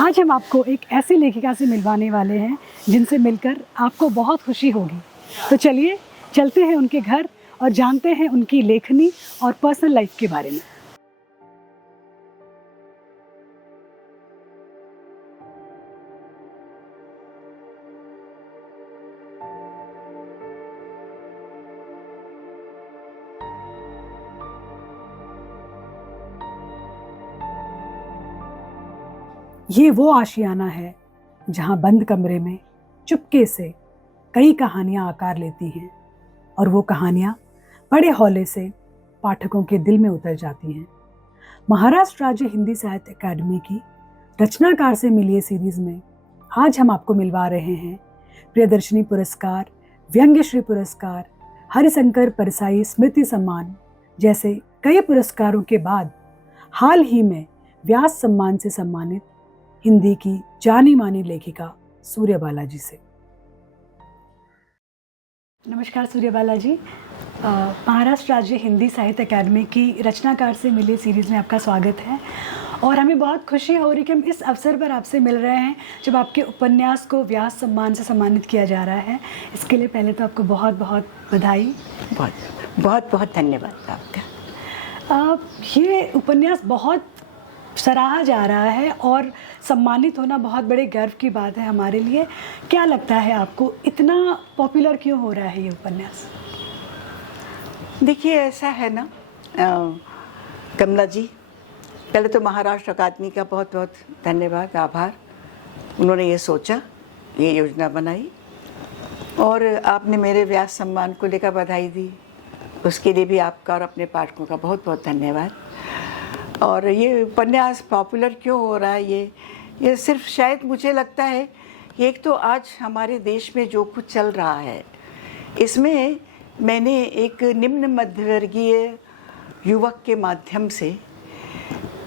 आज हम आपको एक ऐसी लेखिका से मिलवाने वाले हैं जिनसे मिलकर आपको बहुत खुशी होगी। तो चलिए चलते हैं उनके घर और जानते हैं उनकी लेखनी और पर्सनल लाइफ के बारे में। ये वो आशियाना है जहाँ बंद कमरे में चुपके से कई कहानियाँ आकार लेती हैं और वो कहानियाँ बड़े हौले से पाठकों के दिल में उतर जाती हैं। महाराष्ट्र राज्य हिंदी साहित्य अकादमी की रचनाकार से मिलिए सीरीज़ में आज हम आपको मिलवा रहे हैं प्रियदर्शनी पुरस्कार, व्यंग्यश्री पुरस्कार, हरिशंकर परसाई स्मृति सम्मान जैसे कई पुरस्कारों के बाद हाल ही में व्यास सम्मान से सम्मानित हिंदी की जानी मानी लेखिका सूर्यबाला जी से। नमस्कार सूर्यबाला जी, महाराष्ट्र राज्य हिंदी साहित्य अकादमी की रचनाकार से मिलिए सीरीज़ में आपका स्वागत है और हमें बहुत खुशी हो रही कि हम इस अवसर पर आपसे मिल रहे हैं जब आपके उपन्यास को व्यास सम्मान से सम्मानित किया जा रहा है। इसके लिए पहले तो आपको बहुत बहुत बधाई। बहुत बहुत धन्यवाद आपका। ये उपन्यास बहुत सराहा जा रहा है और सम्मानित होना बहुत बड़े गर्व की बात है हमारे लिए। क्या लगता है आपको इतना पॉपुलर क्यों हो रहा है ये उपन्यास? देखिए ऐसा है ना कमला जी, पहले तो महाराष्ट्र अकादमी का बहुत बहुत धन्यवाद, आभार। उन्होंने ये सोचा, ये योजना बनाई और आपने मेरे व्यास सम्मान को लेकर बधाई दी, उसके लिए भी आपका और अपने पाठकों का बहुत बहुत धन्यवाद। और ये उपन्यास पॉपुलर क्यों हो रहा है, ये सिर्फ शायद मुझे लगता है कि एक तो आज हमारे देश में जो कुछ चल रहा है इसमें मैंने एक निम्न मध्यवर्गीय युवक के माध्यम से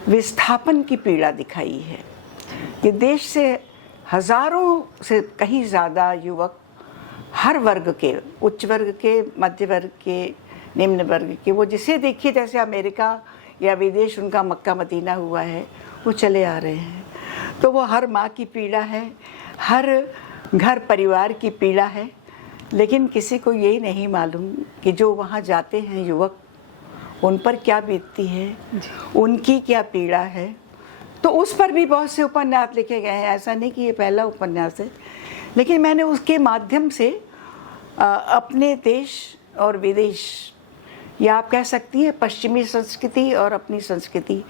विस्थापन की पीड़ा दिखाई है। ये देश से हज़ारों से कहीं ज़्यादा युवक हर वर्ग के, उच्च वर्ग के, मध्य वर्ग के, निम्न वर्ग के, वो जिसे देखिए जैसे अमेरिका या विदेश उनका मक्का मदीना हुआ है, वो चले आ रहे हैं। तो वो हर माँ की पीड़ा है, हर घर परिवार की पीड़ा है, लेकिन किसी को यही नहीं मालूम कि जो वहाँ जाते हैं युवक, उन पर क्या बीतती है, उनकी क्या पीड़ा है। तो उस पर भी बहुत से उपन्यास लिखे गए हैं, ऐसा नहीं कि ये पहला उपन्यास है, लेकिन मैंने उसके माध्यम से अपने देश और विदेश, या आप कह सकती हैं पश्चिमी संस्कृति और अपनी संस्कृति,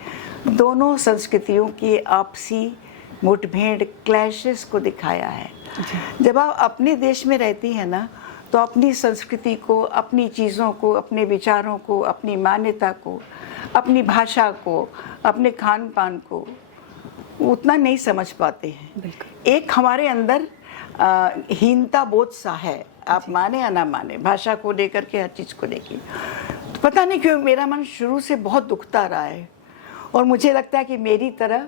दोनों संस्कृतियों की आपसी मुठभेड़, क्लैशेस को दिखाया है। जब आप अपने देश में रहती हैं ना, तो अपनी संस्कृति को, अपनी चीज़ों को, अपने विचारों को, अपनी मान्यता को, अपनी भाषा को, अपने खान पान को उतना नहीं समझ पाते हैं। एक हमारे अंदर हीनता बोध सा है, आप माने या ना माने, भाषा को लेकर के, हर चीज़ को लेकर। तो पता नहीं क्यों मेरा मन शुरू से बहुत दुखता रहा है और मुझे लगता है कि मेरी तरह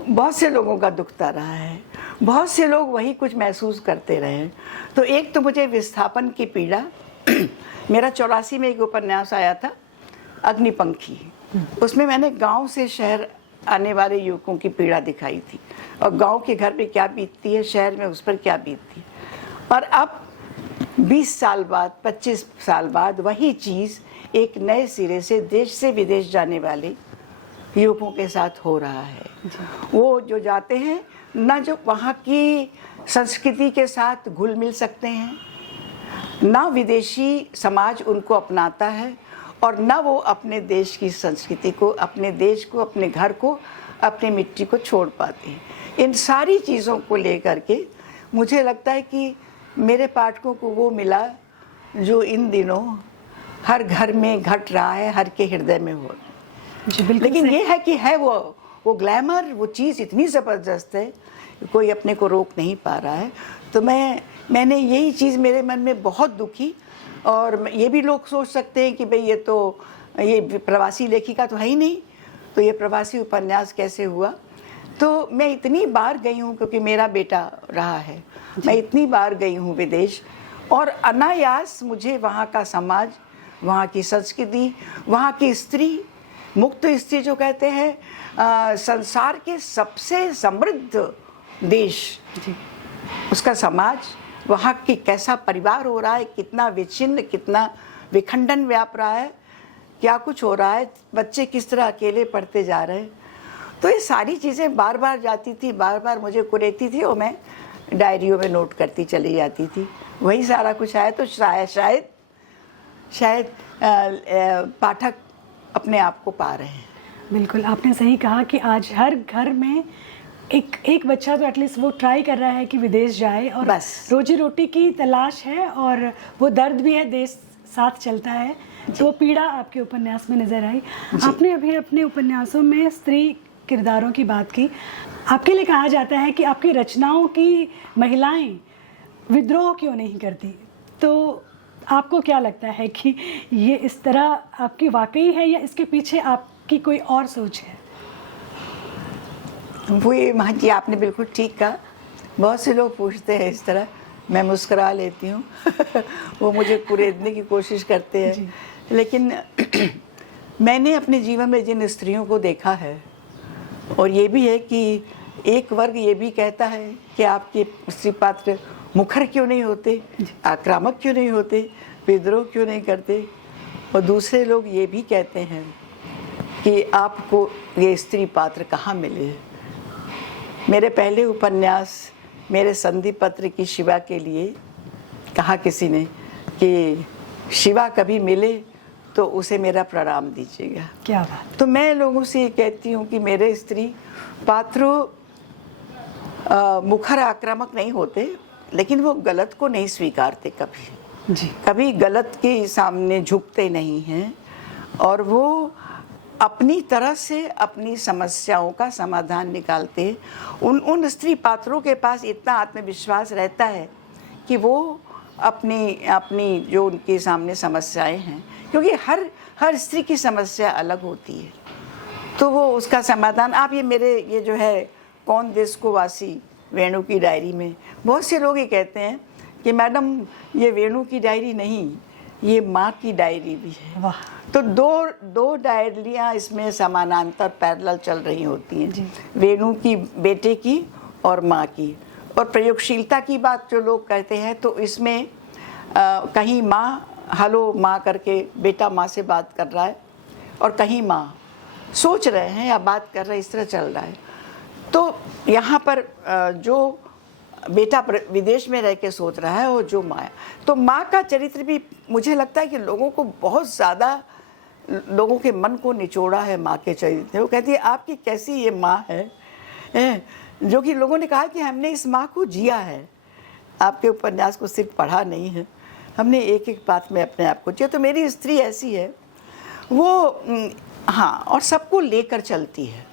बहुत से लोगों का दुखता रहा है, बहुत से लोग वही कुछ महसूस करते रहे। तो एक तो मुझे विस्थापन की पीड़ा, मेरा 84 में एक उपन्यास आया था अग्निपंखी, उसमें मैंने गांव से शहर आने वाले युवकों की पीड़ा दिखाई थी और गांव के घर पे क्या बीतती है, शहर में उस पर क्या बीतती है। और अब 20 साल बाद, 25 साल बाद वही चीज़ एक नए सिरे से देश से विदेश जाने वाले युवकों के साथ हो रहा है। वो जो जाते हैं ना, जो वहाँ की संस्कृति के साथ घुल मिल सकते हैं, ना विदेशी समाज उनको अपनाता है और ना वो अपने देश की संस्कृति को, अपने देश को, अपने घर को, अपनी मिट्टी को छोड़ पाते हैं। इन सारी चीज़ों को लेकर के मुझे लगता है कि मेरे पाठकों को वो मिला जो इन दिनों हर घर में घट रहा है, हर के हृदय में हो। लेकिन ये है कि है वो ग्लैमर, वो चीज़ इतनी ज़बरदस्त है, कोई अपने को रोक नहीं पा रहा है। तो मैंने यही चीज़ मेरे मन में बहुत दुखी। और ये भी लोग सोच सकते हैं कि भाई ये प्रवासी लेखिका तो है ही नहीं, तो ये प्रवासी उपन्यास कैसे हुआ। तो मैं इतनी बार गई हूँ, क्योंकि मेरा बेटा रहा है, मैं इतनी बार गई हूँ विदेश, और अनायास मुझे वहाँ का समाज, वहाँ की संस्कृति, वहाँ की स्त्री मुक्त स्त्री जो कहते हैं संसार के सबसे समृद्ध देश, जी, उसका समाज, वहाँ की कैसा परिवार हो रहा है, कितना विच्छिन्न, कितना विखंडन व्याप रहा है, क्या कुछ हो रहा है, बच्चे किस तरह अकेले पढ़ते जा रहे हैं। तो ये सारी चीज़ें बार बार जाती थी, बार बार मुझे कुरेती थी और मैं डायरियों में नोट करती चली जाती थी। वही सारा कुछ आया तो शायद पाठक अपने आप को पा रहे हैं। बिल्कुल, आपने सही कहा कि आज हर घर में एक बच्चा तो एटलीस्ट वो ट्राई कर रहा है कि विदेश जाए और बस। रोजी रोटी की तलाश है, और वो दर्द भी है, देश साथ चलता है। तो वो पीड़ा आपके उपन्यास में नजर आई। आपने अभी अपने उपन्यासों में स्त्री किरदारों की बात की। आपके लिए कहा जाता है कि आपकी रचनाओं की महिलाएं विद्रोह क्यों नहीं करती, तो आपको क्या लगता है कि ये इस तरह आपकी वाकई है या इसके पीछे आपकी कोई और सोच है? वो ये माँ जी, आपने बिल्कुल ठीक कहा। बहुत से लोग पूछते हैं इस तरह, मैं मुस्कुरा लेती हूँ वो मुझे कुरेदने की कोशिश करते हैं, लेकिन मैंने अपने जीवन में जिन स्त्रियों को देखा है, और ये भी है कि एक वर्ग ये भी कहता है कि आपके स्त्री पात्र मुखर क्यों नहीं होते, आक्रामक क्यों नहीं होते, विद्रोह क्यों नहीं करते, और दूसरे लोग ये भी कहते हैं कि आपको ये स्त्री पात्र कहाँ मिले। मेरे पहले उपन्यास मेरे संधि पत्र की शिवा के लिए कहा किसी ने कि शिवा कभी मिले तो उसे मेरा प्रणाम दीजिएगा। क्या बात। तो मैं लोगों से ये कहती हूँ कि मेरे स्त्री पात्रों मुखर आक्रामक नहीं होते, लेकिन वो गलत को नहीं स्वीकारते कभी जी, कभी गलत के सामने झुकते नहीं हैं, और वो अपनी तरह से अपनी समस्याओं का समाधान निकालते। उन स्त्री पात्रों के पास इतना आत्मविश्वास रहता है कि वो अपनी जो उनके सामने समस्याएं हैं, क्योंकि हर स्त्री की समस्या अलग होती है, तो वो उसका समाधान। आप ये जो है कौन देश को वासी वेणु की डायरी में बहुत से लोग ये कहते हैं कि मैडम ये वेणु की डायरी नहीं, ये माँ की डायरी भी है। वाह। तो दो डायरियाँ इसमें समानांतर पैरेलल चल रही होती हैं, वेणु की बेटे की और माँ की। और प्रयोगशीलता की बात जो लोग कहते हैं, तो इसमें कहीं माँ हेलो माँ करके बेटा माँ से बात कर रहा है, और कहीं माँ सोच रहे हैं या बात कर रहे हैं, इस तरह चल रहा है। तो यहाँ पर जो बेटा विदेश में रह के सोच रहा है, और जो माँ, तो माँ का चरित्र भी मुझे लगता है कि लोगों को बहुत ज़्यादा, लोगों के मन को निचोड़ा है माँ के चरित्र। वो कहती है आपकी कैसी ये माँ है, जो कि लोगों ने कहा कि हमने इस माँ को जिया है। आपके उपन्यास को सिर्फ पढ़ा नहीं है, हमने एक एक बात में अपने आप को जिया। तो मेरी स्त्री ऐसी है, वो हाँ, और सबको लेकर चलती है,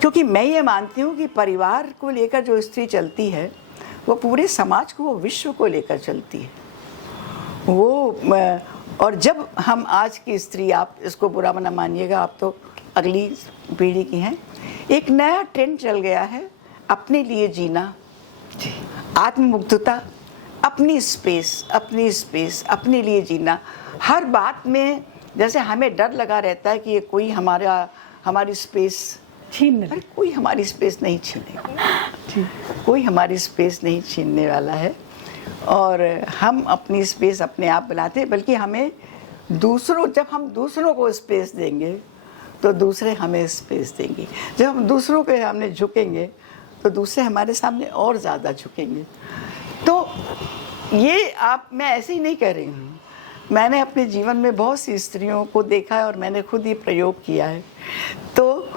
क्योंकि मैं ये मानती हूँ कि परिवार को लेकर जो स्त्री चलती है, वो पूरे समाज को, वो विश्व को लेकर चलती है। वो और जब हम आज की स्त्री, आप इसको बुरा न मानिएगा, आप तो अगली पीढ़ी की हैं, एक नया ट्रेंड चल गया है, अपने लिए जीना, आत्ममुग्धता, अपनी स्पेस अपने लिए जीना। हर बात में जैसे हमें डर लगा रहता है कि ये कोई हमारी स्पेस छीन, अरे कोई हमारी स्पेस नहीं छीनेगा, कोई हमारी स्पेस नहीं छीनने वाला है। और हम अपनी स्पेस अपने आप बनाते हैं, बल्कि हमें जब हम दूसरों को स्पेस देंगे तो दूसरे हमें स्पेस देंगे। जब हम दूसरों के सामने झुकेंगे तो दूसरे हमारे सामने और ज़्यादा झुकेंगे। तो ये मैं ऐसे ही नहीं कह रही हूँ, मैंने अपने जीवन में बहुत सी स्त्रियों को देखा है और मैंने खुद ही प्रयोग किया है। तो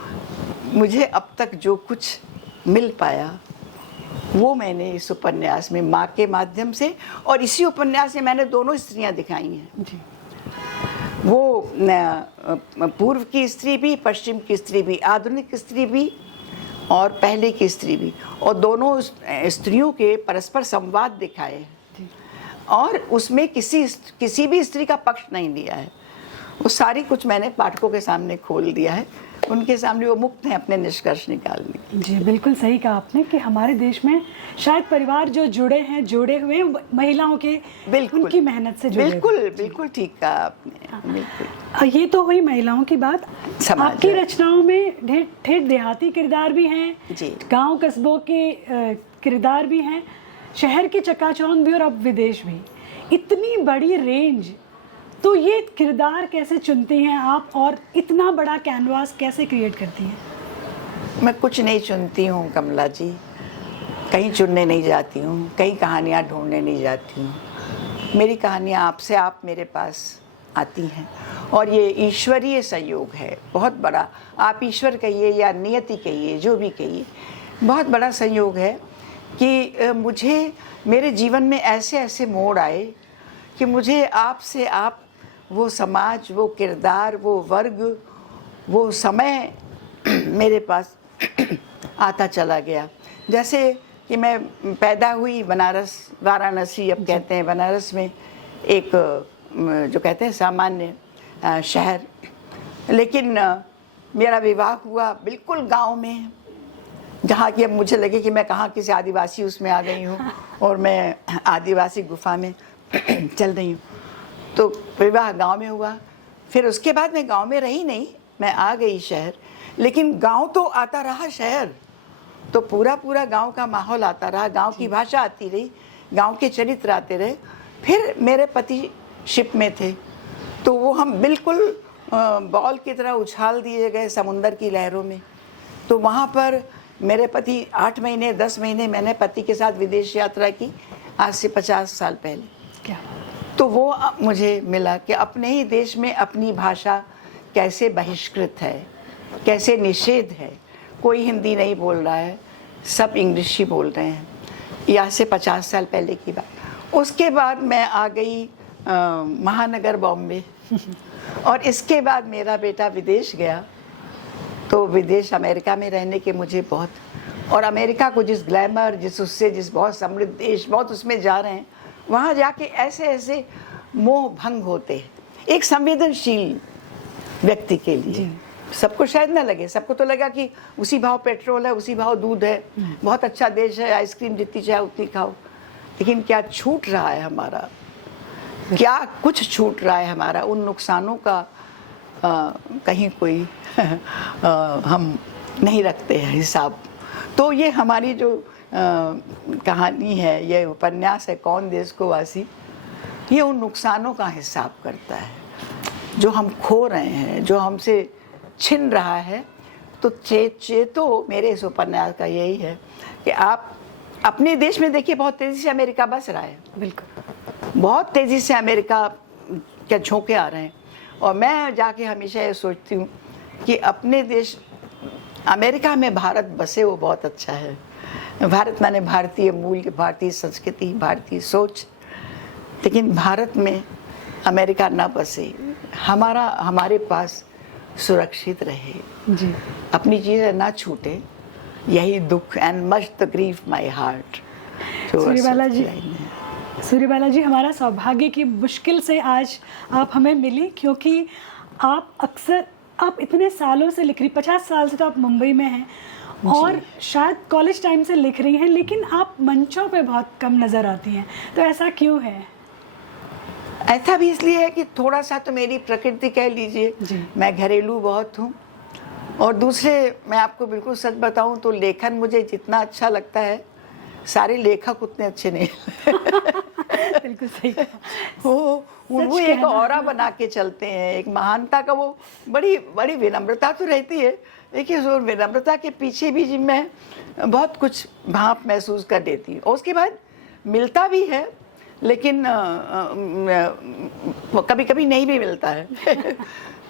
मुझे अब तक जो कुछ मिल पाया वो मैंने इस उपन्यास में माँ के माध्यम से, और इसी उपन्यास में मैंने दोनों स्त्रियाँ दिखाई हैं जी। वो पूर्व की स्त्री भी, पश्चिम की स्त्री भी, आधुनिक स्त्री भी और पहले की स्त्री भी, और दोनों स्त्रियों के परस्पर संवाद दिखाए हैं। और उसमें किसी भी स्त्री का पक्ष नहीं लिया है, वो सारी कुछ मैंने पाठकों के सामने खोल दिया है। उनके सामने वो मुक्त हैं अपने निष्कर्ष निकालने की। जी बिल्कुल सही कहा आपने कि हमारे देश में शायद परिवार जो जुड़े हैं, जुड़े हुए हैं, महिलाओं के बिल्कुल, उनकी मेहनत से जुड़े बिल्कुल हुए। बिल्कुल ठीक कहा आपने, बिल्कुल। ये तो हुई महिलाओं की बात। समाज आपकी है। रचनाओं में ठेठ देहाती किरदार भी हैं, जी। गांव कस्बों के किरदार भी हैं, शहर की चकाचौंध भी और अब विदेश भी। इतनी बड़ी रेंज, तो ये किरदार कैसे चुनती हैं आप और इतना बड़ा कैनवास कैसे क्रिएट करती हैं? मैं कुछ नहीं चुनती हूँ कमला जी, कहीं चुनने नहीं जाती हूँ, कहीं कहानियाँ ढूंढने नहीं जाती हूँ। मेरी कहानियाँ आपसे आप मेरे पास आती हैं और ये ईश्वरीय संयोग है बहुत बड़ा। आप ईश्वर कहिए या नियति कहिए, जो भी कहिए, बहुत बड़ा संयोग है कि मुझे मेरे जीवन में ऐसे ऐसे मोड़ आए कि मुझे आपसे आप वो समाज, वो किरदार, वो वर्ग, वो समय मेरे पास आता चला गया। जैसे कि मैं पैदा हुई बनारस, वाराणसी अब कहते हैं, बनारस में एक जो कहते हैं सामान्य शहर, लेकिन मेरा विवाह हुआ बिल्कुल गांव में, जहाँ कि अब मुझे लगे कि मैं कहाँ किसी आदिवासी उसमें आ गई हूँ और मैं आदिवासी गुफा में चल रही हूँ। तो विवाह गांव में हुआ, फिर उसके बाद मैं गांव में रही नहीं, मैं आ गई शहर, लेकिन गांव तो आता रहा शहर, तो पूरा पूरा गांव का माहौल आता रहा, गांव की भाषा आती रही, गांव के चरित्र आते रहे। फिर मेरे पति शिप में थे, तो वो हम बिल्कुल बॉल की तरह उछाल दिए गए समुंदर की लहरों में। तो वहाँ पर मेरे पति 8 महीने 10 महीने मैंने पति के साथ विदेश यात्रा की, आज से 50 साल पहले। क्या? तो वो मुझे मिला कि अपने ही देश में अपनी भाषा कैसे बहिष्कृत है, कैसे निषेध है, कोई हिंदी नहीं बोल रहा है, सब इंग्लिश ही बोल रहे हैं। यहाँ से 50 साल पहले की बात। उसके बाद मैं आ गई महानगर बॉम्बे और इसके बाद मेरा बेटा विदेश गया, तो विदेश अमेरिका में रहने के मुझे बहुत, और अमेरिका को जिस ग्लैमर, जिस बहुत समृद्ध देश, बहुत उसमें जा रहे हैं, वहाँ जाके ऐसे ऐसे मोह भंग होते हैं एक संवेदनशील व्यक्ति के लिए। सबको शायद ना लगे, सबको तो लगा कि उसी भाव पेट्रोल है, उसी भाव दूध है, बहुत अच्छा देश है, आइसक्रीम जितनी चाहे उतनी खाओ। लेकिन क्या छूट रहा है हमारा, क्या कुछ छूट रहा है हमारा, उन नुकसानों का कहीं कोई हम नहीं रखते हैं हिसाब। तो ये हमारी जो कहानी है, ये उपन्यास है कौन देश को वासी, ये उन नुकसानों का हिसाब करता है जो हम खो रहे हैं, जो हमसे छिन रहा है। तो चेतो मेरे इस उपन्यास का यही है कि आप अपने देश में देखिए, बहुत तेज़ी से अमेरिका बस रहा है, बिल्कुल बहुत तेज़ी से अमेरिका के झोंके आ रहे हैं। और मैं जाके हमेशा ये सोचती हूँ कि अपने देश अमेरिका में भारत बसे वो बहुत अच्छा है। भारत माने भारतीय मूल्य, भारतीय संस्कृति, भारतीय सोच, लेकिन भारत में अमेरिका ना बसे, हमारे पास सुरक्षित रहे जी, अपनी चीज़ें ना छूटे, यही दुख and much the grief my heart. Suryabala ji, हमारा सौभाग्य कि मुश्किल से आज आप हमें मिली, क्योंकि आप इतने सालों से लिख रही, 50 साल से तो आप मुंबई में हैं और शायद कॉलेज टाइम से लिख रही हैं, लेकिन आप मंचों पे बहुत कम नज़र आती हैं, तो ऐसा क्यों है? ऐसा भी इसलिए है कि थोड़ा सा तो मेरी प्रकृति कह लीजिए, मैं घरेलू बहुत हूँ, और दूसरे मैं आपको बिल्कुल सच बताऊँ तो लेखन मुझे जितना अच्छा लगता है, सारे लेखक उतने अच्छे नहीं बिल्कुल सही। वो एक ऑरा बना के चलते हैं, एक महानता का वो बड़ी बड़ी विनम्रता तो रहती है, लेकिन उस विनम्रता के पीछे भी जी मैं बहुत कुछ भाप महसूस कर देती हूँ, और उसके बाद मिलता भी है, लेकिन कभी कभी नहीं भी मिलता है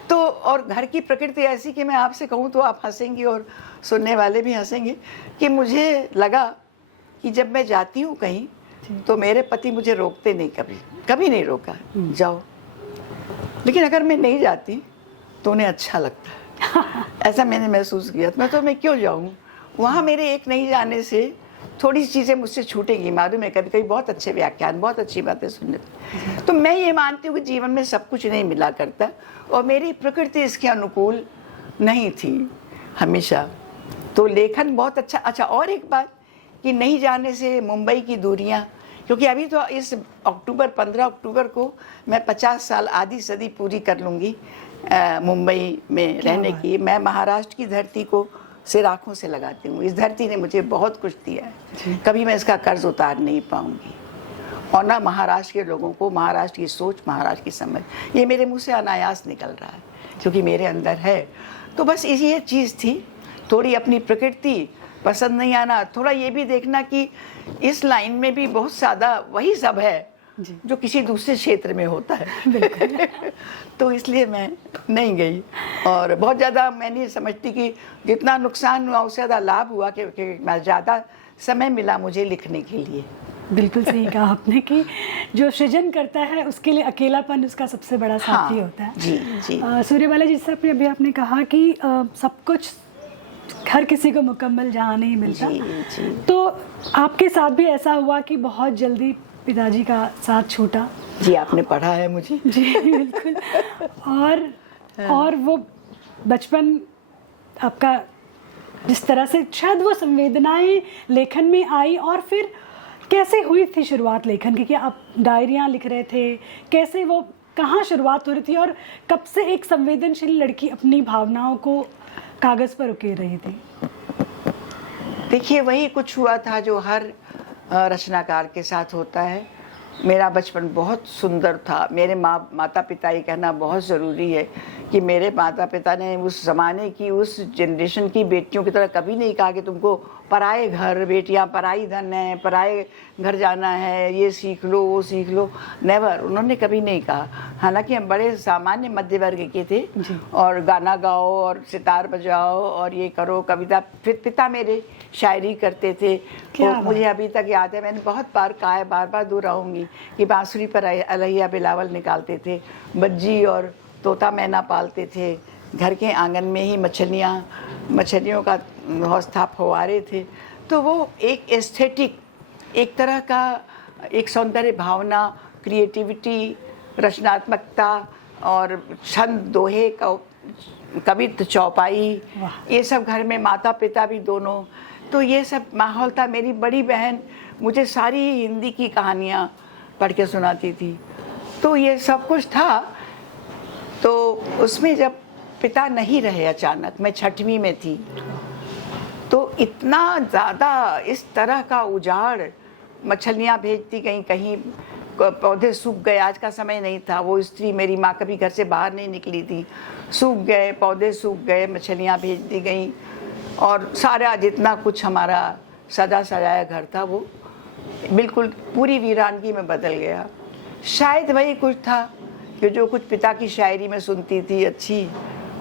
तो और घर की प्रकृति ऐसी कि मैं आपसे कहूँ तो आप हंसेंगी और सुनने वाले भी हंसेंगे कि मुझे लगा कि जब मैं जाती हूँ कहीं तो मेरे पति मुझे रोकते नहीं, कभी नहीं रोका, जाओ। लेकिन अगर मैं नहीं जाती तो उन्हें अच्छा लगता है ऐसा मैंने महसूस किया। मैं क्यों जाऊँ वहाँ, मेरे एक नहीं जाने से थोड़ी सी चीज़ें मुझसे छूटेंगी, मालूम है। कभी कभी बहुत अच्छे व्याख्यान, बहुत अच्छी बातें सुनने, तो मैं ये मानती हूँ कि जीवन में सब कुछ नहीं मिला करता, और मेरी प्रकृति इसके अनुकूल नहीं थी हमेशा। तो लेखन बहुत अच्छा। और एक बात कि नहीं जाने से मुंबई की दूरियां, क्योंकि अभी तो इस अक्टूबर 15 अक्टूबर को मैं 50 साल आधी सदी पूरी कर लूँगी मुंबई में रहने की। मैं महाराष्ट्र की धरती को सिर आँखों से लगाती हूँ। इस धरती ने मुझे बहुत कुछ दिया है, कभी मैं इसका कर्ज उतार नहीं पाऊँगी। और ना महाराष्ट्र के लोगों को, महाराष्ट्र की सोच, महाराष्ट्र की समझ, ये मेरे मुंह से अनायास निकल रहा है क्योंकि मेरे अंदर है। तो बस ये चीज़ थी, थोड़ी अपनी प्रकृति पसंद नहीं आना, थोड़ा ये भी देखना कि इस लाइन में भी बहुत ज़्यादा वही सब है जो किसी दूसरे क्षेत्र में होता है। तो इसलिए मैं नहीं गई। और बहुत ज़्यादा मैं नहीं समझती कि जितना नुकसान हुआ उससे ज़्यादा लाभ हुआ कि ज़्यादा समय मिला मुझे लिखने के लिए। बिल्कुल सही कहा आपने कि जो सृजन करता है उसके लिए अकेलापन उसका सबसे बड़ा साथी होता है। जी जी। सूर्यबाला जी, जैसे अभी आपने कहा कि सब कुछ हर किसी को मुकम्मल जहाँ नहीं मिलता। जी। तो आपके साथ भी ऐसा हुआ कि बहुत जल्दी पिताजी का साथ छूटा? जी, आपने पढ़ा है मुझे। जी बिल्कुल। और वो बचपन आपका जिस तरह से शायद वो संवेदनाएं लेखन में आई, और फिर कैसे हुई थी शुरुआत लेखन की? कि आप डायरियाँ लिख रहे थे, कैसे वो कहाँ शुरुआत हो रही थी, और कब से एक संवेदनशील लड़की अपनी भावनाओं को कागज़ पर उकेर रही थी? देखिए, वही कुछ हुआ था जो हर रचनाकार के साथ होता है। मेरा बचपन बहुत सुंदर था। मेरे माता पिता, ये कहना बहुत ज़रूरी है कि मेरे माता पिता ने उस ज़माने की, उस जनरेशन की बेटियों की तरह कभी नहीं कहा कि तुमको पराए घर, बेटियां पराई धन है, पराए घर जाना है, ये सीख लो वो सीख लो। नेवर, उन्होंने कभी नहीं कहा। हालांकि हम बड़े सामान्य मध्य वर्ग के थे और गाना गाओ और सितार बजाओ और ये करो, कविता। फिर पिता मेरे शायरी करते थे। तो मुझे अभी तक याद है, मैंने बहुत बार कहा है, बार बार दोहराऊंगी कि बांसुरी पर अलैया बिलावल निकालते थे, बज्जी और तोता मैना पालते थे, घर के आंगन में ही मछलियों का हौस था, फव्वारे थे। तो वो एक एस्थेटिक, एक तरह का एक सौंदर्य भावना, क्रिएटिविटी, रचनात्मकता और छंद, दोहे, कवित्व, चौपाई, ये सब घर में, माता पिता भी दोनों। तो ये सब माहौल था। मेरी बड़ी बहन मुझे सारी हिंदी की कहानियाँ पढ़ के सुनाती थी। तो ये सब कुछ था। तो उसमें जब पिता नहीं रहे अचानक, मैं 6वीं में थी, तो इतना ज़्यादा इस तरह का उजाड़, मछलियाँ भेजती गई, कहीं पौधे सूख गए। आज का समय नहीं था, वो स्त्री, मेरी माँ कभी घर से बाहर नहीं निकली थी। सूख गए, पौधे सूख गए, मछलियाँ भेज दी गई और सारा जितना कुछ हमारा सजाया घर था वो बिल्कुल पूरी वीरानगी में बदल गया। शायद वही कुछ था कि जो कुछ पिता की शायरी में सुनती थी अच्छी,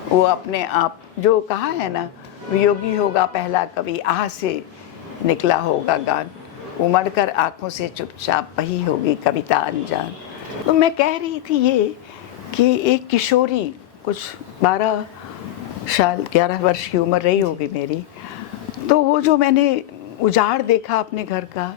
वो अपने आप जो कहा है ना, वियोगी होगा पहला कवि, आह से निकला होगा गान, उमड़ कर आँखों से चुपचाप बही होगी कविता अनजान। तो मैं कह रही थी ये कि एक किशोरी, कुछ 12 साल 11 वर्ष की उम्र रही होगी मेरी, तो वो जो मैंने उजाड़ देखा अपने घर का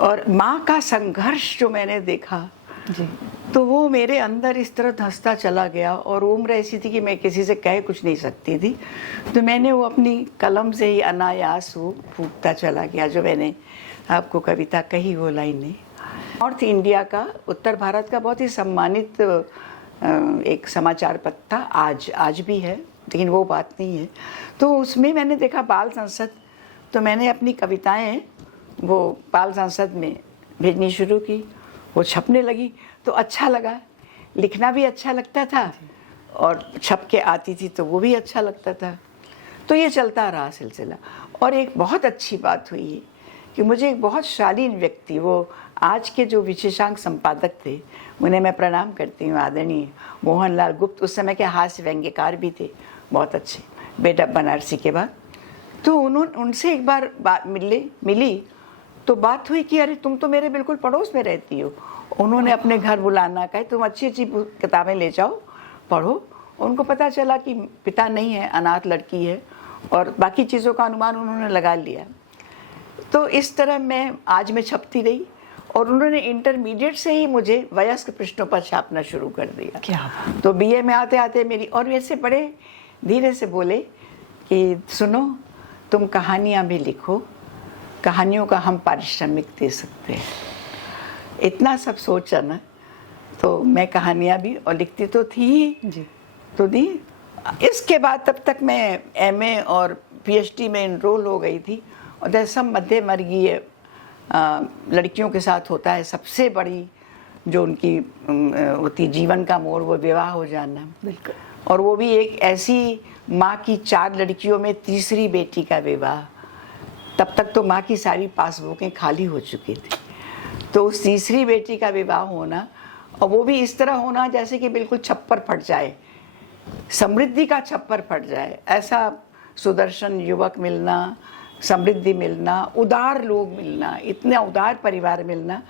और माँ का संघर्ष जो मैंने देखा जी, तो वो मेरे अंदर इस तरह धंसता चला गया। और उम्र ऐसी थी कि मैं किसी से कह कुछ नहीं सकती थी, तो मैंने वो अपनी कलम से ही अनायास वो फूटता चला गया, जो मैंने आपको कविता कही वो लाइनें। नॉर्थ इंडिया का, उत्तर भारत का बहुत ही सम्मानित एक समाचार पत्र था, आज भी है, लेकिन वो बात नहीं है। तो उसमें मैंने देखा बाल संसद, तो मैंने अपनी कविताएं वो बाल संसद में भेजनी शुरू की। वो छपने लगी तो अच्छा लगा, लिखना भी अच्छा लगता था और छप के आती थी तो वो भी अच्छा लगता था। तो ये चलता रहा सिलसिला। और एक बहुत अच्छी बात हुई है कि मुझे एक बहुत शालीन व्यक्ति, वो आज के जो विशेषांक संपादक थे, उन्हें मैं प्रणाम करती हूँ, आदरणीय मोहनलाल गुप्त, उस समय के हास्य व्यंग्यकार भी थे बहुत अच्छे, बेटा बनारसी के बाद। तो उनसे एक बार मिली तो बात हुई कि अरे तुम तो मेरे बिल्कुल पड़ोस में रहती हो। उन्होंने अपने घर बुलाना, कहे तुम अच्छी अच्छी किताबें ले जाओ, पढ़ो। उनको पता चला कि पिता नहीं है, अनाथ लड़की है, और बाकी चीज़ों का अनुमान उन्होंने लगा लिया। तो इस तरह मैं छपती रही और उन्होंने इंटरमीडिएट से ही मुझे वयस्क पृष्ठों पर छापना शुरू कर दिया। क्या? तो बीए में आते आते मेरी, और वैसे बड़े धीरे से बोले कि सुनो, तुम कहानियाँ भी लिखो, कहानियों का हम पारिश्रमिक दे सकते हैं। इतना सब सोचा ना, तो मैं कहानियाँ भी और लिखती तो थी ही जी। तो दी। इसके बाद तब तक मैं एमए और पीएचडी में एनरोल हो गई थी। और जैसे सब मध्य वर्गीय लड़कियों के साथ होता है, सबसे बड़ी जो उनकी होती जीवन का मोड़, वो विवाह हो जाना। बिल्कुल। और वो भी एक ऐसी माँ की 4 लड़कियों में तीसरी बेटी का विवाह। तब तक तो माँ की सारी पासबुकें खाली हो चुकी थी, तो उस तीसरी बेटी का विवाह होना, और वो भी इस तरह होना जैसे कि बिल्कुल छप्पर फट जाए, समृद्धि का छप्पर फट जाए। ऐसा सुदर्शन युवक मिलना, समृद्धि मिलना, उदार लोग मिलना, इतना उदार परिवार मिलना,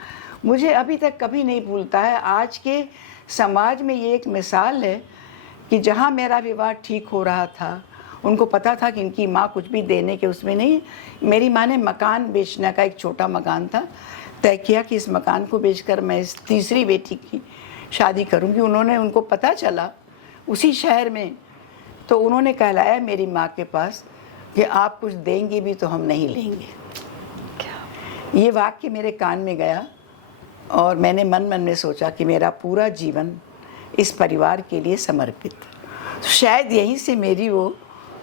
मुझे अभी तक कभी नहीं भूलता है। आज के समाज में ये एक मिसाल है कि जहाँ मेरा विवाह ठीक हो रहा था, उनको पता था कि इनकी माँ कुछ भी देने के उसमें नहीं। मेरी माँ ने मकान बेचने का, एक छोटा मकान था, तय किया कि इस मकान को बेचकर मैं इस तीसरी बेटी की शादी करूँगी। उनको पता चला उसी शहर में, तो उन्होंने कहलाया मेरी माँ के पास कि आप कुछ देंगी भी तो हम नहीं लेंगे। ये वाक्य मेरे कान में गया और मैंने मन मन में सोचा कि मेरा पूरा जीवन इस परिवार के लिए समर्पित। तो शायद यहीं से मेरी वो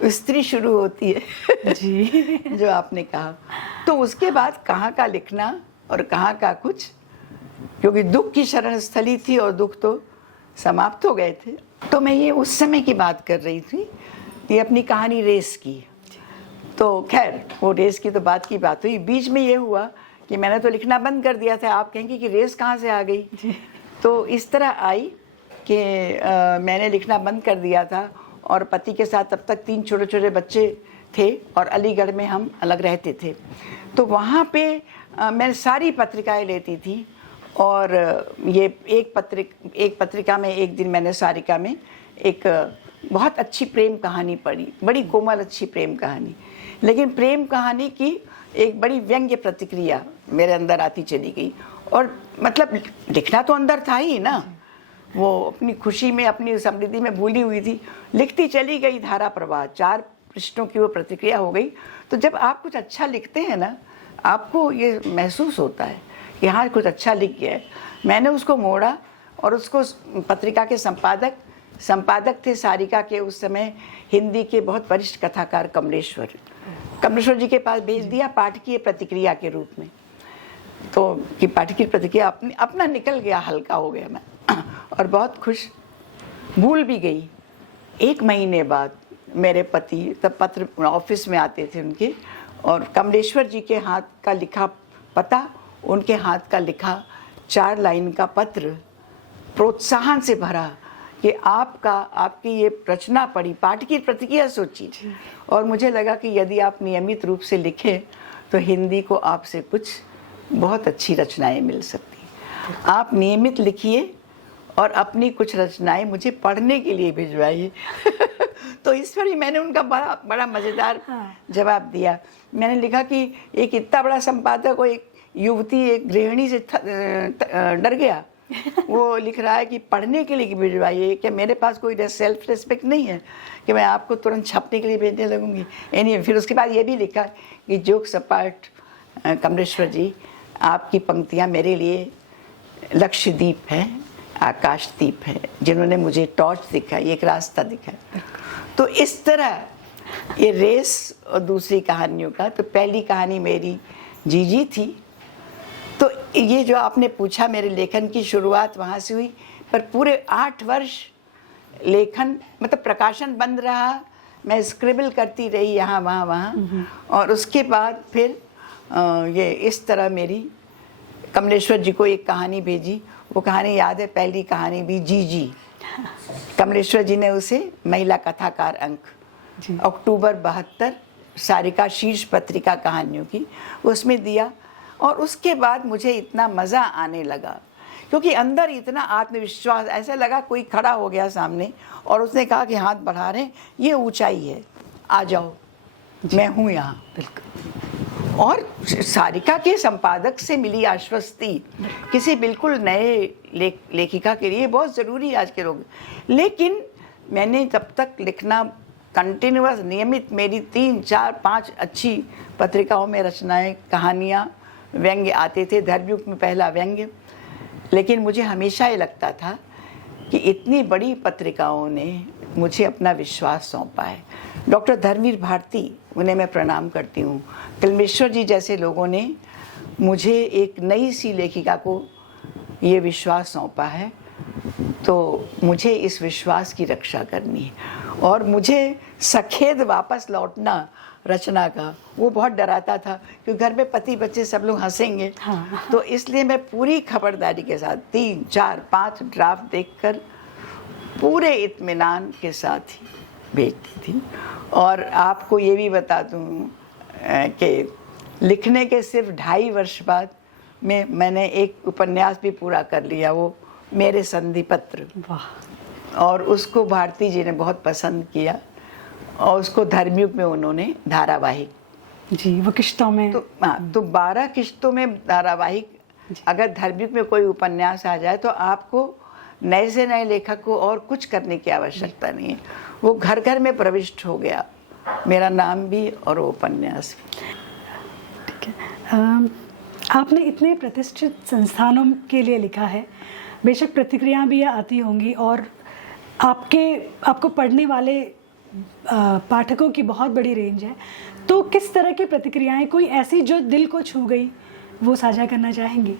स्त्री शुरू होती है जी। जो आपने कहा। तो उसके बाद कहाँ का लिखना और कहाँ का कुछ, क्योंकि दुख की शरण स्थली थी और दुख तो समाप्त हो गए थे। तो मैं ये उस समय की बात कर रही थी, ये अपनी कहानी रेस की। तो खैर वो रेस की तो बात की बात हुई, बीच में ये हुआ कि मैंने तो लिखना बंद कर दिया था। आप कहेंगे कि रेस कहाँ से आ गई? तो इस तरह आई कि मैंने लिखना बंद कर दिया था और पति के साथ तब तक 3 छोटे छोटे बच्चे थे और अलीगढ़ में हम अलग रहते थे। तो वहाँ पे मैं सारी पत्रिकाएं लेती थी और ये एक पत्रिका में एक दिन मैंने सारिका में एक बहुत अच्छी प्रेम कहानी पढ़ी, बड़ी कोमल अच्छी प्रेम कहानी, लेकिन प्रेम कहानी की एक बड़ी व्यंग्य प्रतिक्रिया मेरे अंदर आती चली गई। और मतलब लिखना तो अंदर था ही ना, वो अपनी खुशी में, अपनी समृद्धि में भूली हुई थी, लिखती चली गई धारा प्रवाह। 4 पृष्ठों की वो प्रतिक्रिया हो गई। तो जब आप कुछ अच्छा लिखते हैं ना, आपको ये महसूस होता है कि हाँ कुछ अच्छा लिख गया है। मैंने उसको मोड़ा और उसको पत्रिका के संपादक थे सारिका के उस समय हिंदी के बहुत वरिष्ठ कथाकार कमलेश्वर जी के पास भेज दिया पाठकीय प्रतिक्रिया के रूप में। तो कि पाठकीय प्रतिक्रिया अपना निकल गया, हल्का हो गया मैं और बहुत खुश, भूल भी गई। 1 महीने बाद मेरे पति तब पत्र ऑफिस में आते थे उनके, और कमलेश्वर जी के हाथ का लिखा पता, उनके हाथ का लिखा 4 लाइन का पत्र प्रोत्साहन से भरा कि आपकी ये रचना पढ़ी, पाठ की प्रतिक्रिया सोची, और मुझे लगा कि यदि आप नियमित रूप से लिखें तो हिंदी को आपसे कुछ बहुत अच्छी रचनाएं मिल सकती हैं। आप नियमित लिखिए और अपनी कुछ रचनाएं मुझे पढ़ने के लिए भिजवाइए। तो इस पर ही मैंने उनका बड़ा मज़ेदार जवाब दिया। मैंने लिखा कि एक इतना बड़ा संपादक और एक युवती, एक गृहिणी से डर गया। वो लिख रहा है कि पढ़ने के लिए भिजवाइए, कि मेरे पास कोई सेल्फ रिस्पेक्ट नहीं है कि मैं आपको तुरंत छपने के लिए भेजने लगूंगी। एनीवे, फिर उसके बाद ये भी लिखा कि जोक्स अपार्ट कमलेश्वर जी, आपकी पंक्तियाँ मेरे लिए लक्षद्वीप है, आकाशदीप है, जिन्होंने मुझे टॉर्च दिखाई, एक रास्ता दिखाया। तो इस तरह ये रेस और दूसरी कहानियों का। तो पहली कहानी मेरी जीजी थी। तो ये जो आपने पूछा, मेरे लेखन की शुरुआत वहाँ से हुई, पर पूरे 8 वर्ष लेखन मतलब प्रकाशन बंद रहा। मैं स्क्रिबल करती रही यहाँ वहाँ, और उसके बाद फिर ये इस तरह मेरी कमलेश्वर जी को एक कहानी भेजी। वो कहानी याद है, पहली कहानी भी जीजी। कमलेश्वर जी ने उसे महिला कथाकार अंक अक्टूबर 72 सारिका शीर्ष पत्रिका कहानियों की उसमें दिया। और उसके बाद मुझे इतना मज़ा आने लगा, क्योंकि अंदर इतना आत्मविश्वास, ऐसा लगा कोई खड़ा हो गया सामने और उसने कहा कि हाथ बढ़ा रहे हैं, ये ऊंचाई है, आ जाओ, मैं हूँ यहाँ। बिल्कुल। और सारिका के संपादक से मिली आश्वस्ति किसी बिल्कुल नए लेखिका के लिए बहुत ज़रूरी है आज के लोग। लेकिन मैंने तब तक लिखना कंटिन्यूअस नियमित मेरी 3, 4, 5 अच्छी पत्रिकाओं में रचनाएं, कहानियाँ, व्यंग्य आते थे। धर्मयुग में पहला व्यंग्य। लेकिन मुझे हमेशा ये लगता था कि इतनी बड़ी पत्रिकाओं ने मुझे अपना विश्वास सौंपा है। डॉक्टर धर्मवीर भारती, उन्हें मैं प्रणाम करती हूँ। कलमेश्वर जी जैसे लोगों ने मुझे एक नई सी लेखिका को ये विश्वास सौंपा है, तो मुझे इस विश्वास की रक्षा करनी है। और मुझे सखेद वापस लौटना रचना का, वो बहुत डराता था क्योंकि घर में पति बच्चे सब लोग हंसेंगे। हाँ। तो इसलिए मैं पूरी खबरदारी के साथ 3, 4, 5 ड्राफ्ट देखकर पूरे इत्मीनान के साथ ही भेजती थी। और आपको ये भी बता दूं कि लिखने के सिर्फ 2.5 वर्ष बाद मैंने एक उपन्यास भी पूरा कर लिया, वो मेरे संधि पत्र। वाह। और उसको भारती जी ने बहुत पसंद किया और उसको धर्मयुग में उन्होंने धारावाहिक, जी, वो किश्तों में तो 12 किश्तों में धारावाहिक। अगर धर्मयुग में कोई उपन्यास आ जाए तो आपको नए से नए लेखक को और कुछ करने की आवश्यकता नहीं है, वो घर घर में प्रविष्ट हो गया, मेरा नाम भी और वो उपन्यास भी। ठीक है। आपने इतने प्रतिष्ठित संस्थानों के लिए लिखा है, बेशक प्रतिक्रियाएं भी आती होंगी और आपको पढ़ने वाले पाठकों की बहुत बड़ी रेंज है, तो किस तरह की प्रतिक्रियाएं, कोई ऐसी जो दिल को छू गई, वो साझा करना चाहेंगी?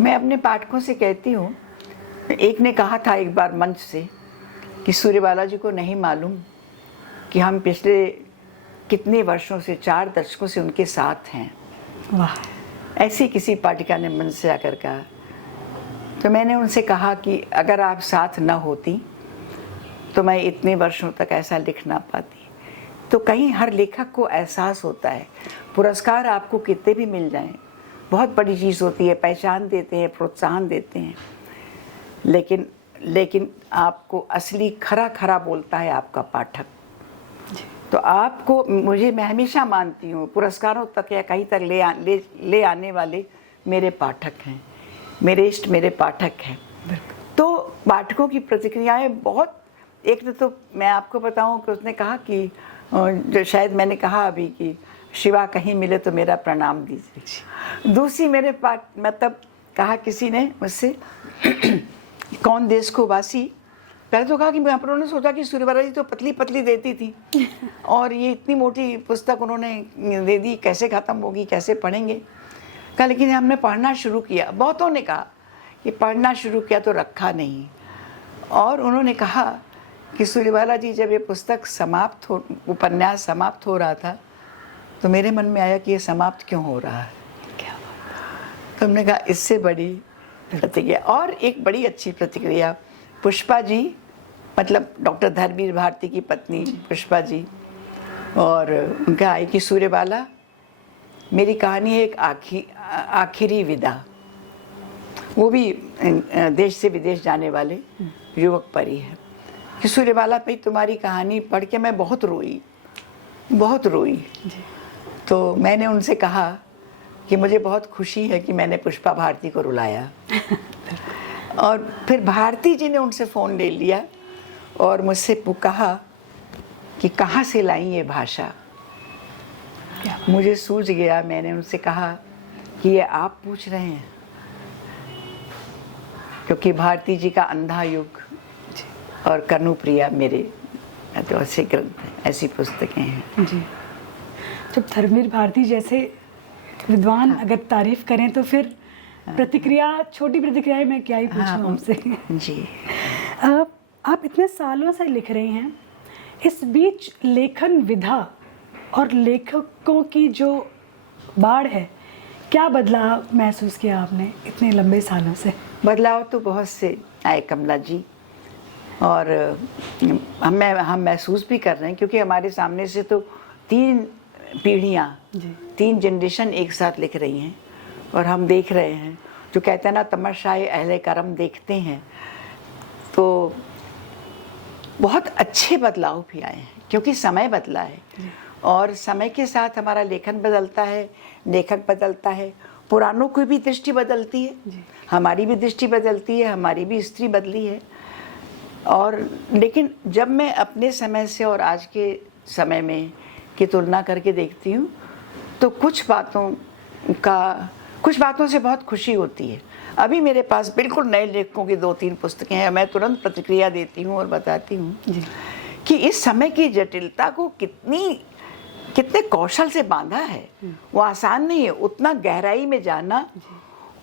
मैं अपने पाठकों से कहती हूँ, एक ने कहा था एक बार मंच से कि सूर्यबाला जी को नहीं मालूम कि हम पिछले कितने वर्षों से, 4 दशकों से उनके साथ हैं। वाह। ऐसी किसी पाठिका ने मंच से आकर कहा। तो मैंने उनसे कहा कि अगर आप साथ न होती तो मैं इतने वर्षों तक ऐसा लिख ना पाती। तो कहीं हर लेखक को एहसास होता है, पुरस्कार आपको कितने भी मिल जाएं, बहुत बड़ी चीज़ होती है, पहचान देते हैं, प्रोत्साहन देते हैं, लेकिन आपको असली खरा बोलता है आपका पाठक। तो आपको, मैं हमेशा मानती हूँ, पुरस्कारों तक या कहीं तक ले आने वाले मेरे पाठक हैं, मेरे इष्ट मेरे पाठक हैं। तो पाठकों की प्रतिक्रियाएं बहुत, एक तो मैं आपको बताऊं कि उसने कहा कि जो शायद मैंने कहा अभी कि शिवा कहीं मिले तो मेरा प्रणाम दीजिए। दूसरी मेरे मतलब कहा किसी ने मुझसे कौन देश को वासी, पहले तो कहा कि उन्होंने सोचा कि सूर्यबाला जी तो पतली पतली देती थी और ये इतनी मोटी पुस्तक उन्होंने दे दी, कैसे ख़त्म होगी, कैसे पढ़ेंगे। कहा लेकिन हमने पढ़ना शुरू किया। बहुतों ने कहा कि पढ़ना शुरू किया तो रखा नहीं। और उन्होंने कहा कि सूर्यबाला जी जब ये पुस्तक उपन्यास समाप्त हो रहा था तो मेरे मन में आया कि ये समाप्त क्यों हो रहा है। क्या तो हमने कहा इससे बड़ी प्रतिक्रिया। और एक बड़ी अच्छी प्रतिक्रिया पुष्पा जी, मतलब डॉक्टर धर्मवीर भारती की पत्नी पुष्पा जी, और उनका आई कि सूर्यबाला मेरी कहानी है एक आखिरी विदा। वो भी देश से विदेश जाने वाले युवक परी है कि सूर्यबाला भाई तुम्हारी कहानी पढ़ के मैं बहुत रोई। तो मैंने उनसे कहा कि मुझे बहुत खुशी है कि मैंने पुष्पा भारती को रुलाया। और फिर भारती जी ने उनसे फ़ोन ले लिया और मुझसे कहा कि कहाँ से लाई ये भाषा। मुझे सूझ गया। मैंने उनसे कहा कि ये आप पूछ रहे हैं, क्योंकि भारती जी का अंधा युग और कनुप्रिया मेरे तो ऐसे ग्रंथ हैं, ऐसी पुस्तकें हैं जी। जब धर्मवीर भारती जैसे विद्वान अगर तारीफ करें तो फिर प्रतिक्रिया, छोटी प्रतिक्रियाएं मैं क्या ही पूछूं आपसे। जी। आप इतने सालों से लिख रही हैं, इस बीच लेखन विधा और लेखकों की जो बाढ़ है, क्या बदलाव महसूस किया आपने इतने लंबे सालों से? बदलाव तो बहुत से आए कमला जी, और हम महसूस भी कर रहे हैं क्योंकि हमारे सामने से तो 3 पीढ़ियाँ, 3 जनरेशन एक साथ लिख रही हैं और हम देख रहे हैं। जो कहते हैं ना, तमाशाए अहले करम देखते हैं। तो बहुत अच्छे बदलाव भी आए हैं क्योंकि समय बदला है और समय के साथ हमारा लेखन बदलता है, लेखक बदलता है, पुरानों की भी दृष्टि बदलती है, हमारी भी दृष्टि बदलती है, हमारी भी स्त्री बदली है। और लेकिन जब मैं अपने समय से और आज के समय में की तुलना करके देखती हूँ तो कुछ बातों से बहुत खुशी होती है। अभी मेरे पास बिल्कुल नए लेखकों की 2-3 पुस्तकें हैं, मैं तुरंत प्रतिक्रिया देती हूँ और बताती हूँ कि इस समय की जटिलता को कितने कौशल से बांधा है। वो आसान नहीं है, उतना गहराई में जाना,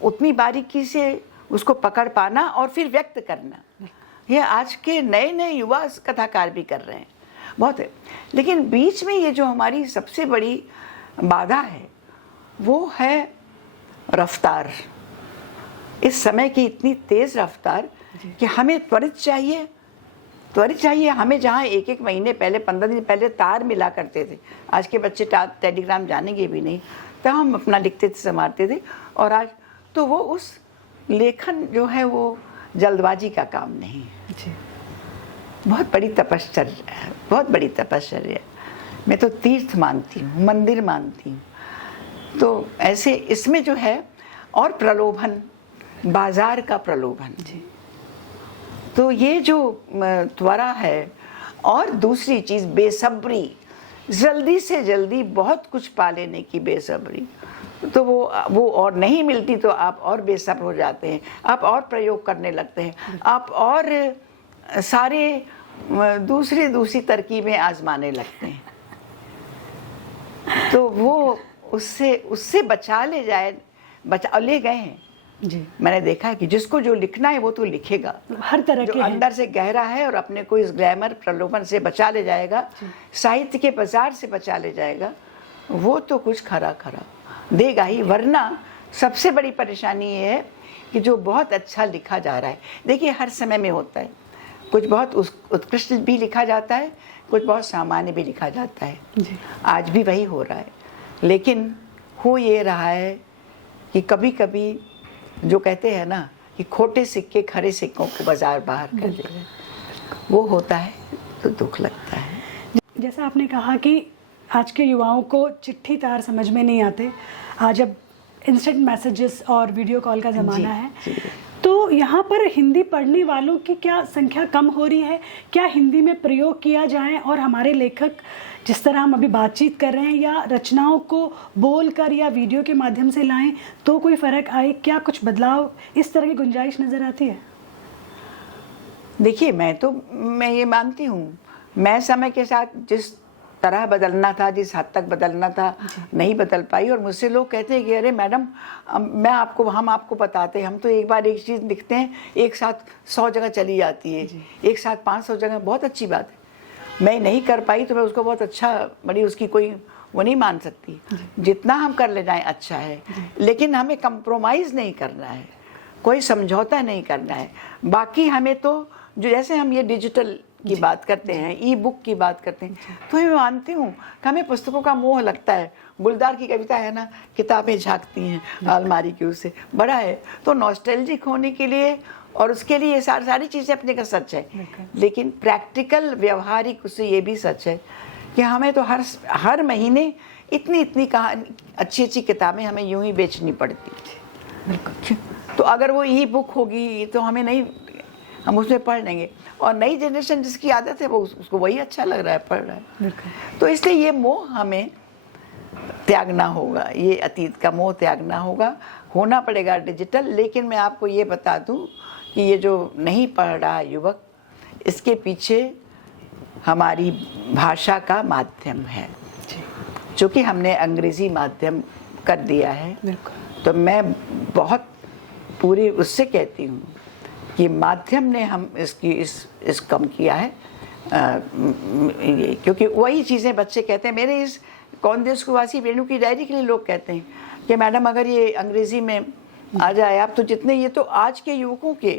उतनी बारीकी से उसको पकड़ पाना और फिर व्यक्त करना। ये आज के नए नए युवा कथाकार भी कर रहे हैं, बहुत है। लेकिन बीच में ये जो हमारी सबसे बड़ी बाधा है वो है रफ्तार। इस समय की इतनी तेज रफ्तार कि हमें त्वरित चाहिए। हमें जहाँ 1-1 महीने पहले, 15 दिन पहले तार मिला करते थे, आज के बच्चे टेलीग्राम जानेंगे भी नहीं, तब हम अपना लिखते थे, संवारते थे। और आज तो वो उस लेखन जो है वो जल्दबाजी का काम नहीं है जी। बहुत बड़ी तपश्चर्या है, बहुत बड़ी तपश्चर्या। मैं तो तीर्थ मानती हूँ, मंदिर मानती हूँ। तो ऐसे इसमें जो है और प्रलोभन, बाजार का प्रलोभन जी। तो ये जो त्वरा है और दूसरी चीज़ बेसब्री, जल्दी से जल्दी बहुत कुछ पा लेने की बेसब्री, तो वो और नहीं मिलती तो आप और बेसब्र हो जाते हैं, आप और प्रयोग करने लगते हैं, आप और सारे दूसरी तरकीबें आजमाने लगते हैं। तो वो उससे बचा ले गए हैं जी। मैंने देखा है कि जिसको जो लिखना है वो तो लिखेगा, हर तरह जो के अंदर से गहरा है और अपने को इस ग्लैमर प्रलोभन से बचा ले जाएगा, साहित्य के बाजार से बचा ले जाएगा, वो तो कुछ खरा देगा ही। वरना सबसे बड़ी परेशानी ये है कि जो बहुत अच्छा लिखा जा रहा है, देखिए हर समय में होता है, कुछ बहुत उत्कृष्ट भी लिखा जाता है, कुछ बहुत सामान्य भी लिखा जाता है जी। आज भी वही हो रहा है। लेकिन हो ये रहा है कि कभी कभी जो कहते हैं ना कि खोटे सिक्के खरे सिक्कों को बाजार बाहर कर दे, वो होता है तो दुख लगता है। जैसा आपने कहा कि आज के युवाओं को चिट्ठी तार समझ में नहीं आते, आज अब इंस्टेंट मैसेजेस और वीडियो कॉल का ज़माना है जी। तो यहाँ पर हिंदी पढ़ने वालों की क्या संख्या कम हो रही है? क्या हिंदी में प्रयोग किया जाए और हमारे लेखक जिस तरह हम अभी बातचीत कर रहे हैं या रचनाओं को बोलकर या वीडियो के माध्यम से लाएं तो कोई फ़र्क आए? क्या कुछ बदलाव, इस तरह की गुंजाइश नज़र आती है? देखिए मैं ये मानती हूँ, मैं समय के साथ जिस तरह बदलना था, जिस हद तक बदलना था, नहीं बदल पाई। और मुझसे लोग कहते हैं कि अरे मैडम, हम आपको बताते हैं, हम तो एक बार एक चीज़ लिखते हैं, एक साथ 100 जगह चली जाती है, एक साथ 500 जगह, बहुत अच्छी बात है। मैं नहीं कर पाई तो मैं उसको बहुत अच्छा, बड़ी उसकी कोई वो नहीं मान सकती। जितना हम कर ले जाएं अच्छा है, लेकिन हमें कंप्रोमाइज़ नहीं करना है, कोई समझौता नहीं करना है। बाकी हमें तो जो जैसे हम ये डिजिटल की बात करते हैं, ई बुक की बात करते हैं, तो मैं मानती हूँ कि हमें पुस्तकों का मोह लगता है। गुलदार की कविता है ना, किताबें झांकती हैं अलमारी की, उससे बड़ा है। तो नॉस्टैल्जिक होने के लिए और उसके लिए ये सारी चीज़ें अपने का सच है, लेकिन प्रैक्टिकल व्यवहारिक उससे ये भी सच है कि हमें तो हर महीने इतनी कहानी, अच्छी किताबें हमें यूं ही बेचनी पड़ती। तो अगर वो ई बुक होगी तो हमें नहीं, हम उसमें पढ़ लेंगे। और नई जनरेशन जिसकी आदत है वो उसको वही अच्छा लग रहा है, पढ़ रहा है। तो इसलिए ये मोह हमें त्यागना होगा, ये अतीत का मोह त्यागना होना पड़ेगा डिजिटल। लेकिन मैं आपको ये बता दूं कि ये जो नहीं पढ़ रहा युवक, इसके पीछे हमारी भाषा का माध्यम है, जो कि हमने अंग्रेज़ी माध्यम कर दिया है। तो मैं बहुत पूरी उससे कहती हूँ कि माध्यम ने हम इस कम किया है, क्योंकि वही चीज़ें बच्चे कहते हैं। मेरे इस कौन देश को वासी वेणु की डायरी के लिए लोग कहते हैं कि मैडम अगर ये अंग्रेज़ी में आ जाए आप, तो जितने ये तो आज के युवकों के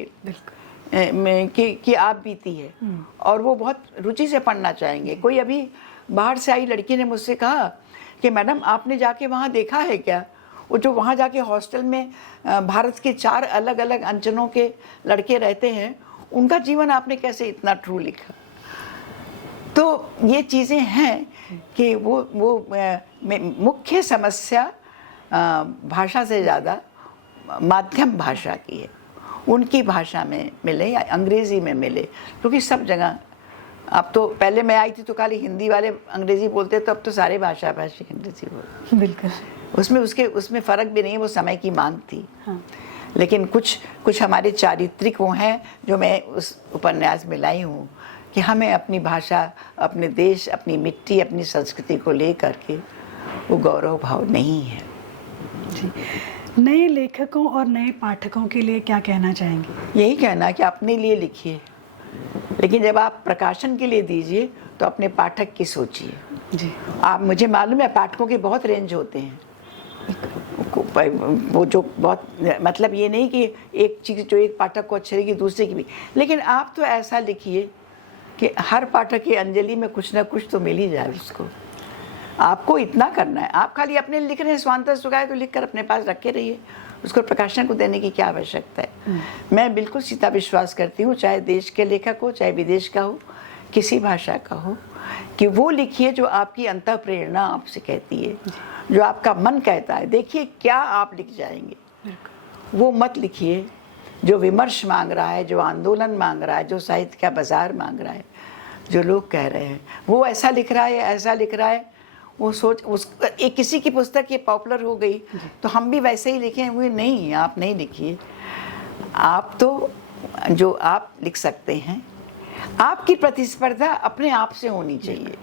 की आप बीती है और वो बहुत रुचि से पढ़ना चाहेंगे। कोई अभी बाहर से आई लड़की ने मुझसे कहा कि मैडम आपने जाके वहाँ देखा है क्या, वो जो वहाँ जाके हॉस्टल में भारत के 4 अलग अलग अंचलों के लड़के रहते हैं, उनका जीवन आपने कैसे इतना ट्रू लिखा। तो ये चीज़ें हैं कि वो मुख्य समस्या भाषा से ज़्यादा माध्यम भाषा की है। उनकी भाषा में मिले या अंग्रेज़ी में मिले, क्योंकि सब जगह अब तो, पहले मैं आई थी तो खाली हिंदी वाले अंग्रेज़ी बोलते, तो अब तो सारे भाषा भाषी अंग्रेज़ी बोलते। बिल्कुल। उसमें फ़र्क भी नहीं है, वो समय की मांग थी। हाँ। लेकिन कुछ हमारे चारित्रिक वो हैं जो मैं उस उपन्यास में लाई हूँ कि हमें अपनी भाषा, अपने देश, अपनी मिट्टी, अपनी संस्कृति को ले करके वो गौरव भाव नहीं है। जी, नए लेखकों और नए पाठकों के लिए क्या कहना चाहेंगे? यही कहना कि अपने लिए लिखिए, लेकिन जब आप प्रकाशन के लिए दीजिए तो अपने पाठक की सोचिए। जी। आप, मुझे मालूम है पाठकों के बहुत रेंज होते हैं, वो जो बहुत, मतलब ये नहीं कि एक चीज़ जो एक पाठक को अच्छी लगी दूसरे की भी, लेकिन आप तो ऐसा लिखिए कि हर पाठक की अंजलि में कुछ ना कुछ तो मिल ही जाए उसको। आपको इतना करना है, आप खाली अपने लिख रहे हैं, स्वांतः सुखाए तो लिख कर अपने पास रखे रहिए, उसको प्रकाशन को देने की क्या आवश्यकता है। मैं बिल्कुल सीधा विश्वास करती हूँ, चाहे देश के लेखक हो, चाहे विदेश का हो, किसी भाषा का हो, कि वो लिखिए जो आपकी अंतः प्रेरणा आपसे कहती है, जो आपका मन कहता है। देखिए क्या आप लिख जाएंगे, वो मत लिखिए जो विमर्श मांग रहा है, जो आंदोलन मांग रहा है, जो साहित्य का बाजार मांग रहा है, जो लोग कह रहे हैं वो ऐसा लिख रहा है, ऐसा लिख रहा है। वो सोच, एक किसी की पुस्तक ये पॉपुलर हो गई तो हम भी वैसे ही लिखें, हुए नहीं, आप नहीं लिखिए। आप तो जो आप लिख सकते हैं, आपकी प्रतिस्पर्धा अपने आप से होनी चाहिए।